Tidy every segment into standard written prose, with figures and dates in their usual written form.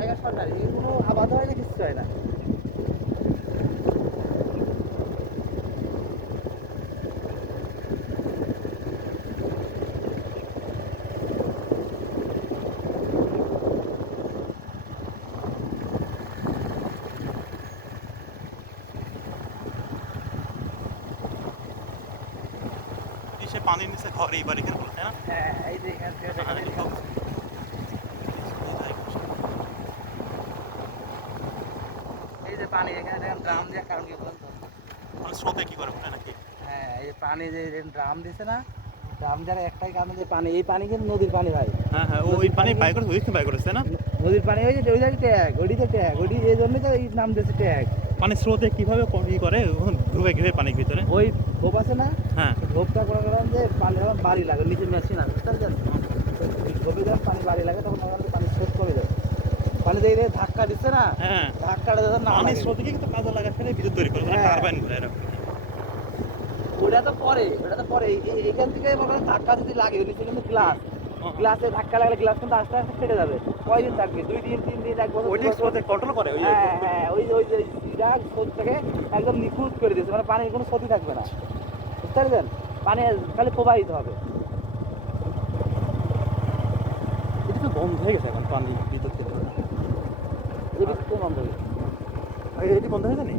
জায়গা সরকারি, কোনো আবাদ হয় না, কিচ্ছু হয় না। সে পানির নিচে ঘর এই বাড়ি কেন তাই না? হ্যাঁ, এই যে এখান থেকে দেখা যায়, এই যে পানি এখানে দেখেন ড্রাম দিয়ে, কারণ কি বলতো, মানে স্রোতে কি করে ওঠে নাকি? হ্যাঁ এই যে পানি যে ড্রাম দিছে না, ড্রাম যারা একটাই কারণে যে পানি, এই পানি কিন্তু নদীর পানি ভাই। হ্যাঁ হ্যাঁ, ওই পানি বাই করে ওই বাই করেছে না? নদীর পানি ওই যে ওই জায়গায় ট্যাগ, ওইদিকে ট্যাগ, ওইটি এই জন্যই তো এই নাম দিয়েছে ট্যাগ। পানি স্রোতে কিভাবে ই করে ঢুকে গিয়ে পানির ভিতরে? ওই ঢোপ আছে না, হ্যাঁ ঢোপটা করে করেন যে পানি যখন বাড়ি লাগে, নিচে মেশিন আছে বুঝতে পারছেন, ওই ঢোপে যখন পানি বাড়ি লাগে তখন ওখান থেকে পানি স্রোত করে যায়। পানি দিয়ে ধাক্কা দিচ্ছে না, হ্যাঁ, ধাক্কাটা যখন না পানি লাগে, স্রোতে কিন্তু কাজে লাগা ফেলে বিদ্যুৎ তৈরি করে হ্যাঁ। টারবাইন ঘুরে এরকম। ওটা তো পরে, ওটা তো পরে এখান থেকে মনে করেন ধাক্কা যদি লাগে, নিচে কিন্তু গ্লাস, হ্যাঁ, গ্লাসে ধাক্কা লাগলে গ্লাস কিন্তু আস্তে আস্তে ফেটে যাবে। কয়দিন থাকবে, 2 দিন 3 দিন 1 বছর, ওইটাই স্রোতে কন্ট্রোল করে ওই হ্যাঁ হ্যাঁ, ওই ওই যে যা স্রোত থেকে একদম নিখুঁত করে দিয়েছে, মানে পানির কোনো ক্ষতি থাকবে না, বুঝতে পারছেন, পানি খালি প্রবাহিত হবে। এটা তো বন্ধ হয়ে গেছে এখন পানি বিদ্যুৎ কেন্দ্র। যদি কোন বন্ধ হবে, এটি বন্ধ হয়ে জানি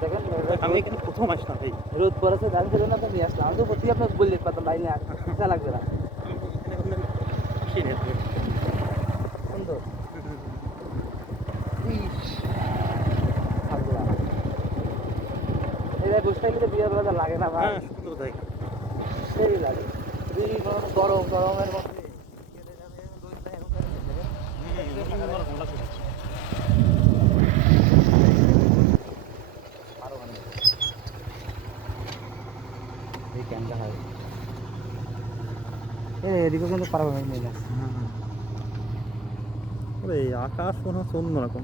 দেখেন আমি এখানে প্রথম আসলাম এই রোদ পড়েছে, ধান খেলে না তো নিয়ে আসলাম, আমি তো প্রতি আপনার বললে পারতাম লাইনে আসা লাগবে না। সুন্দর ইস, আল্লাহ, এই জায়গায় বসে থাকলে তো বিয়ের বেলা লাগে না ভাই, হ্যাঁ সুন্দর জায়গা। সেই লাগে। যদি গরম গরমের মধ্যে কেটে যাবে, রোদটা এখন কেটে যাবে, আরো ভালো এই ক্যামেরা হয়, এদিকেও কিন্তু পারবে না। আকাশ মনে হচ্ছে অন্যরকম।